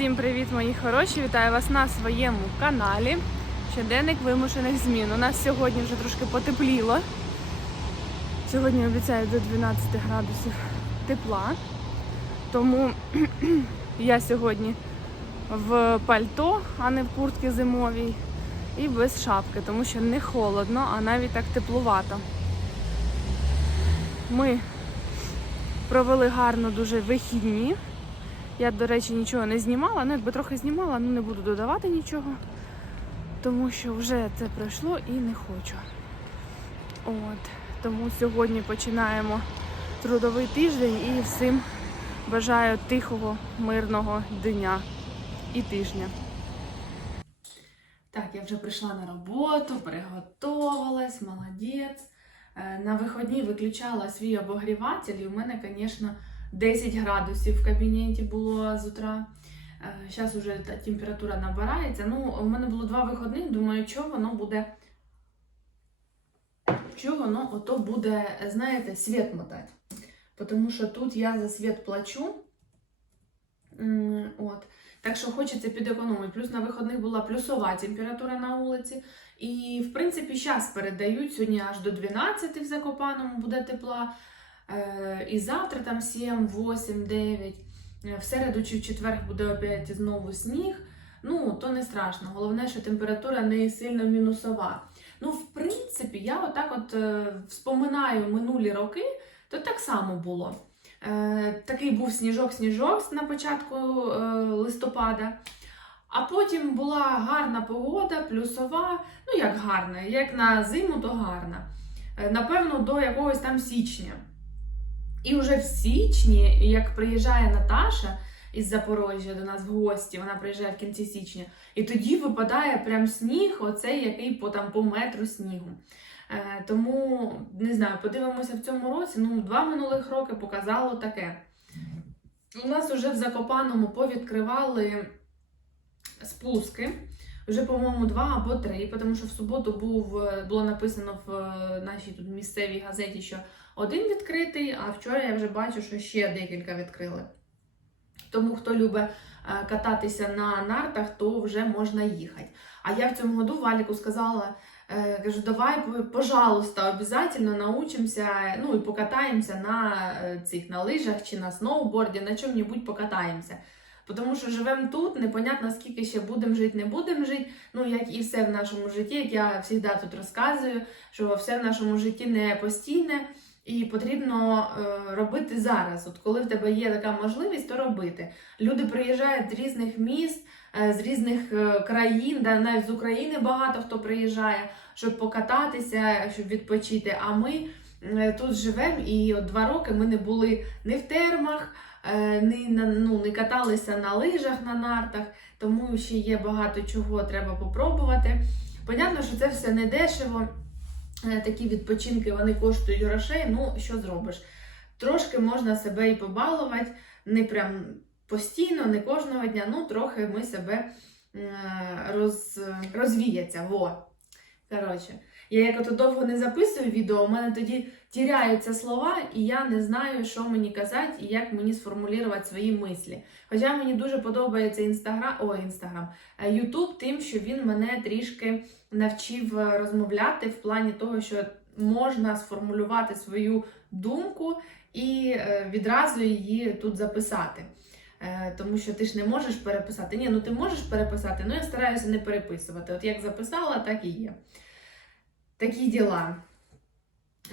Всім привіт, мої хороші! Вітаю вас на своєму каналі. Щоденник вимушених змін. У нас сьогодні вже трошки потепліло. Сьогодні обіцяють до 12 градусів тепла. Тому я сьогодні в пальто, а не в куртці зимовій, і без шапки, тому що не холодно, а навіть так теплувато. Ми провели гарно дуже вихідні. Я, до речі, нічого не знімала, ну якби трохи знімала, ну не буду додавати нічого, тому що вже це пройшло і не хочу. От. Тому сьогодні починаємо трудовий тиждень і всім бажаю тихого, мирного дня і тижня. Так, я вже прийшла на роботу, приготувалась, молодець. Е, На виходні виключала свій обогріватель, і у мене, звісно, 10 градусів в кабінеті було з утра. Зараз вже та температура набирається. Ну, у мене було два виходних, думаю, що воно буде. Що воно ото буде, знаєте, світ мотати. Тому що тут я за світ плачу. От. Так що хочеться підекономити. Плюс на виходних була плюсова температура на вулиці. І, в принципі, зараз передають сьогодні аж до 12 в Закопаному буде тепла. Е, І завтра там 7, 8, 9. Е, В середу чи в четвер буде опять знову сніг. Ну, то не страшно. Головне, що температура не сильно мінусова. Ну, в принципі, я отак от е, вспоминаю минулі роки, то так само було. Е, такий був сніжок-сніжок на початку е, листопада. А потім була гарна погода, плюсова. Ну, як гарна, як на зиму, то гарна. Е, Напевно, до якогось там січня. І вже в січні, як приїжджає Наташа із Запорожжя до нас в гості, вона приїжджає в кінці січня, і тоді випадає прям сніг, оцей який по там по метру снігу. Е, тому не знаю, подивимося в цьому році. Ну, два минулих роки показало таке. У нас вже в Закопаному повідкривали спуски. Вже, по-моєму, два або три, тому що в суботу був, було написано в е, нашій тут місцевій газеті, що один відкритий, а вчора я вже бачу, що ще декілька відкрили. Тому хто любить е, кататися на нартах, то вже можна їхати. А я в цьому году Валіку сказала, е, кажу, давай, пожалуйста, обов'язково научимося, ну і покатаємося на е, цих на лижах чи на сноуборді, на чому-небудь покатаємося. Тому що живемо тут, непонятно скільки ще будемо жити, не будемо жити. Ну, як і все в нашому житті, як я завжди тут розказую, що все в нашому житті не постійне і потрібно е, робити зараз. От коли в тебе є така можливість, то робити. Люди приїжджають з різних міст, е, з різних е, країн, навіть з України багато хто приїжджає, щоб покататися, щоб відпочити. А ми тут живемо, і от два роки ми не були не в термах. Не, ну, не каталися на лижах, на нартах, тому ще є багато чого треба попробувати. Понятно, що це все не дешево. Е, Такі відпочинки вони коштують грошей. Ну, що зробиш? Трошки можна себе і побалувати, не прям постійно, не кожного дня, ну трохи ми себе е, роз, розвіяться. Во. Коротше, я як ото довго не записую відео, у мене тоді тіряються слова, і я не знаю, що мені казати і як мені сформулювати свої мислі. Хоча мені дуже подобається інстаграм, о, інстаграм, е, Ютуб тим, що він мене трішки навчив е, розмовляти в плані того, що можна сформулювати свою думку і е, відразу її тут записати. Тому що ти ж не можеш переписати. Ні, ну ти можеш переписати, але я стараюся не переписувати. От як записала, так і є. Такі діла.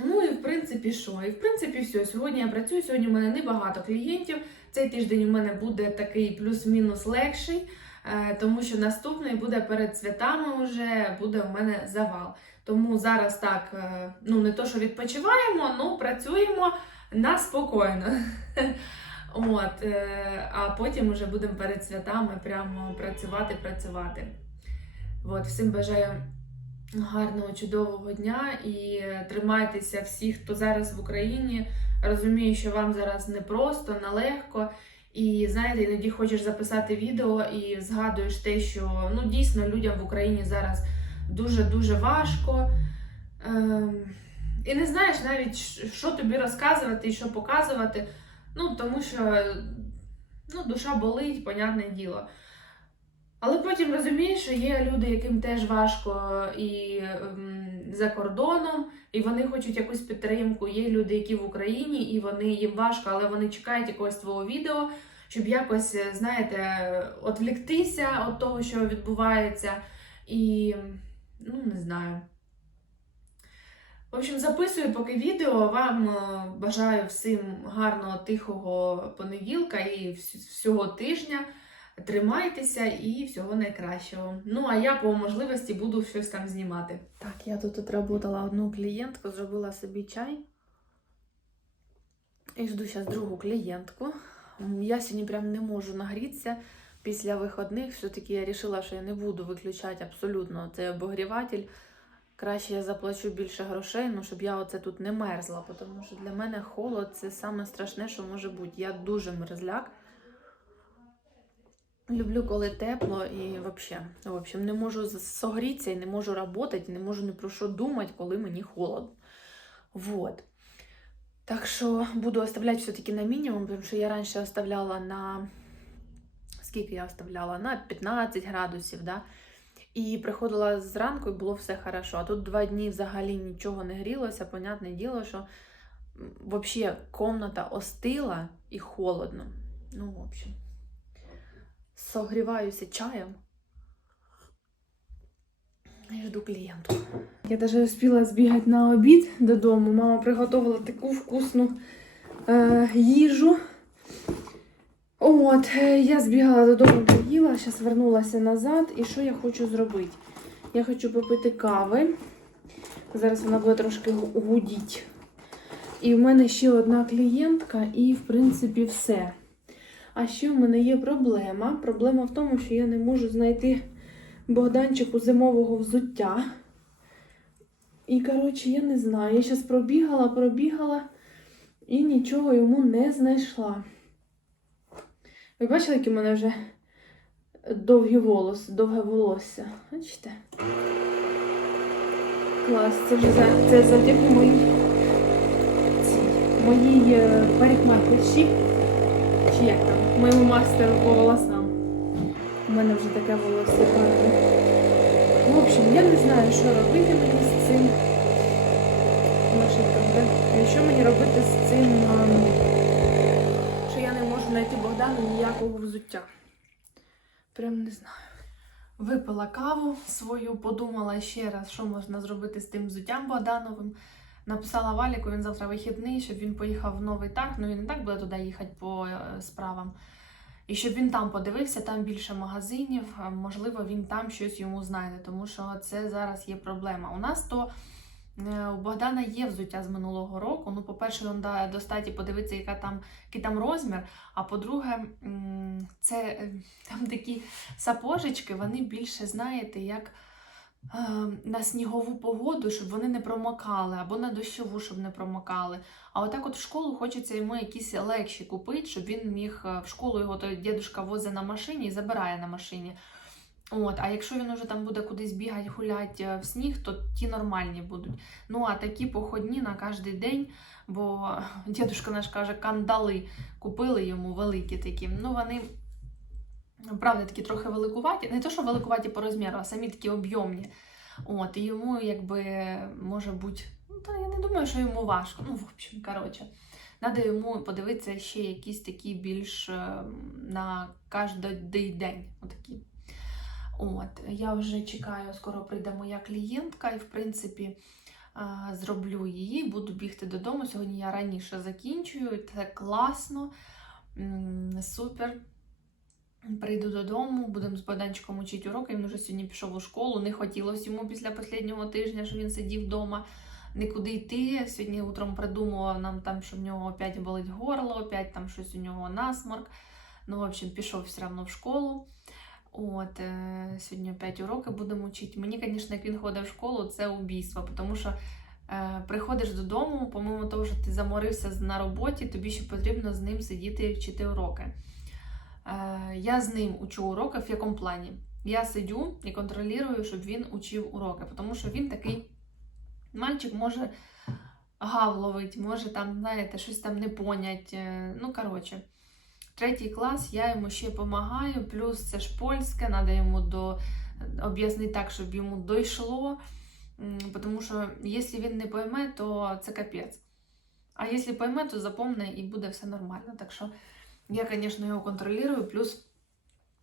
Ну і в принципі, що? І в принципі, все. Сьогодні я працюю, сьогодні у мене небагато клієнтів. Цей тиждень у мене буде такий плюс-мінус легший, е, тому що наступний буде перед святами вже буде у мене завал. Тому зараз так, е, ну не то, що відпочиваємо, ну працюємо на спокійно. От, е, а потім вже будемо перед святами прямо працювати, працювати. От, всім бажаю гарного, чудового дня і тримайтеся всі, хто зараз в Україні. Розумію, що вам зараз непросто, нелегко. І знаєте, іноді хочеш записати відео і згадуєш те, що ну дійсно людям в Україні зараз дуже-дуже важко. Ем, і не знаєш навіть, що тобі розказувати і що показувати. Ну, тому що ну, душа болить, понятне діло. Але потім розумієш, що є люди, яким теж важко і ем, за кордоном, і вони хочуть якусь підтримку. Є люди, які в Україні, і вони їм важко, але вони чекають якогось твого відео, щоб якось, е, знаєте, відвліктися від того, що відбувається. І ну не знаю. В общем, записую поки відео. Вам е, бажаю всім гарного, тихого понеділка і всього тижня. Тримайтеся і всього найкращого. Ну, а я по можливості буду щось там знімати. Так, я тут отработала одну клієнтку, зробила собі чай. І жду зараз другу клієнтку. Я сьогодні прям не можу нагрітися після виходних. Все-таки я вирішила, що я не буду виключати абсолютно цей обогріватель. Краще я заплачу більше грошей, ну щоб я оце тут не мерзла, тому що для мене холод це саме страшне, що може бути. Я дуже мерзляк. Люблю, коли тепло і взагалі, в общем, не можу согрітися і не можу працювати, не можу ні про що думати, коли мені холодно. Вот. Так що буду оставляти все-таки на мінімум, тому що я раніше оставляла на скільки я оставляла? На 15 градусів, да? І приходила зранку і було все хорошо. А тут два дні взагалі нічого не грілося. Понятне діло, що взагалі комната остила і холодно. Ну, в общем, согріваюся чаєм. І жду клієнту. Я навіть успіла збігати на обід додому. Мама приготувала таку вкусну е, їжу. От, е, я збігала додому, поїла, зараз вернулася назад. І що я хочу зробити? Я хочу попити кави. Зараз вона буде трошки гу- гудіть. І в мене ще одна клієнтка, і в принципі все. А ще в мене є проблема. Проблема в тому, що я не можу знайти Богданчику зимового взуття. І, коротше, я не знаю. Я зараз пробігала, пробігала і нічого йому не знайшла. Ви бачили, які в мене вже довгі волоси, довге волосся? Бачите? Клас, це вже за, це завдяки моїй, моїй е, парикмахерші, чи як там, моєму мастеру по волосам. У мене вже таке волосся гарне. В общем, я не знаю, що робити мені з цим. Машинка, да? Що мені робити з цим, ем, що я не можу знайти Богдану ніякого взуття. Прям не знаю. Випила каву свою, подумала ще раз, що можна зробити з тим взуттям Богдановим. Написала Валіку, він завтра вихідний, щоб він поїхав в новий тарг. Ну він і так буде туди їхати по е, справам. І щоб він там подивився, там більше магазинів, можливо, він там щось йому знайде, тому що це зараз є проблема. У нас то е, у Богдана є взуття з минулого року. Ну, по-перше, він достаті подивитися, яка там, який там розмір. А по-друге, це е, там такі сапожечки, вони більше, знаєте, як е, на снігову погоду, щоб вони не промокали, або на дощову, щоб не промокали. А отак от в школу хочеться йому якісь легші купити, щоб він міг е, в школу його той дідушка возить на машині і забирає на машині. От, а якщо він уже там буде кудись бігати, гуляти е, в сніг, то ті нормальні будуть. Ну а такі походні на кожен день, бо дідушка наш каже, кандали купили йому великі такі. Ну вони правда такі трохи великуваті. Не то, що великуваті по розміру, а самі такі об'ємні. От, і йому якби може бути. Ну, та я не думаю, що йому важко. Ну, в общем, коротше. Надо йому подивитися ще якісь такі більш е, на кожен день. Отакі. От, я вже чекаю, скоро прийде моя клієнтка, і в принципі е, зроблю її, буду бігти додому. Сьогодні я раніше закінчую, це класно, супер. Прийду додому, будемо з Богданчиком учити уроки. Він вже сьогодні пішов у школу. Не хотілося йому після останнього тижня, що він сидів вдома, нікуди йти. Сьогодні утром придумував нам там, що в нього опять болить горло, опять там щось у нього насморк. Ну, в общем, пішов все одно в школу. От, е, сьогодні опять уроки будемо вчити. Мені, звісно, як він ходить в школу, це убійство, тому що е, приходиш додому, помимо того, що ти заморився на роботі, тобі ще потрібно з ним сидіти і вчити уроки. Е, я з ним учу уроки в якому плані? Я сидю і контролюю, щоб він учив уроки, тому що він такий мальчик може гав ловить, може там, знаєте, щось там не понять. е, Ну, коротше. третій клас я йому ще допомагаю, плюс це ж польське, треба йому до... об'яснити так, щоб йому дійшло. Тому що якщо він не пойме, то це капець. А якщо пойме, то запомне і буде все нормально. Так що я, звісно, його контролюю. Плюс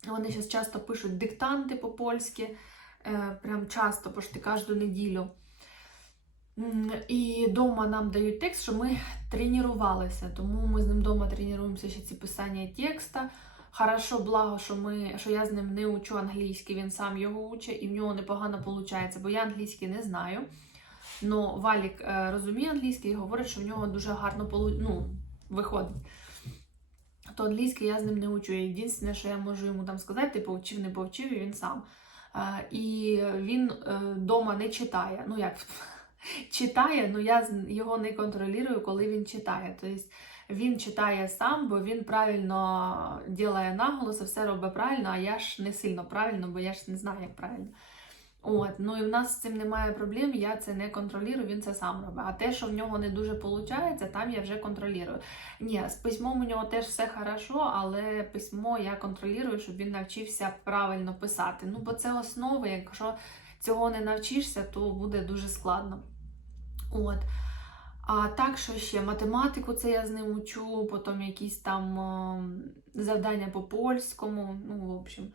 вони зараз часто пишуть диктанти по-польськи, е, прям часто, почти кожну неділю. І вдома нам дають текст, що ми тренувалися, тому ми з ним вдома тренуємося ще ці писання текста. Хорошо, благо, що, ми, що я з ним не учу англійський, він сам його учить, і в нього непогано виходить, бо я англійський не знаю. Но Валік е, розуміє англійський і говорить, що в нього дуже гарно ну, виходить. То англійський я з ним не учу. Єдине, що я можу йому там сказати, ти повчив, не повчив, і він сам. Е, І він вдома не читає. Ну як читає, але я його не контролюю, коли він читає. Тобто він читає сам, бо він правильно ділає наголоси, все робить правильно, а я ж не сильно правильно, бо я ж не знаю, як правильно. От, ну і в нас з цим немає проблем, я це не контролюю, він це сам робить. А те, що в нього не дуже виходить, там я вже контролюю. Ні, з письмом у нього теж все хорошо, але письмо я контролюю, щоб він навчився правильно писати. Ну, бо це основа, якщо цього не навчишся, то буде дуже складно. От. А так, що ще математику це я з ним учу, потім якісь там е, завдання по польському, ну, в общем.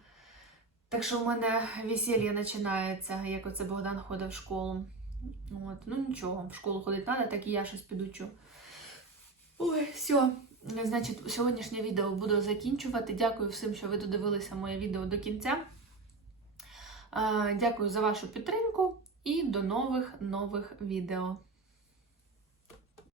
Так що в мене весілля починається, як оце Богдан ходить в школу. От. Ну нічого, в школу ходити треба, так і я щось підучу. Ой, все. Значить, сьогоднішнє відео буду закінчувати. Дякую всім, що ви додивилися моє відео до кінця. Е, Дякую за вашу підтримку і до нових нових відео.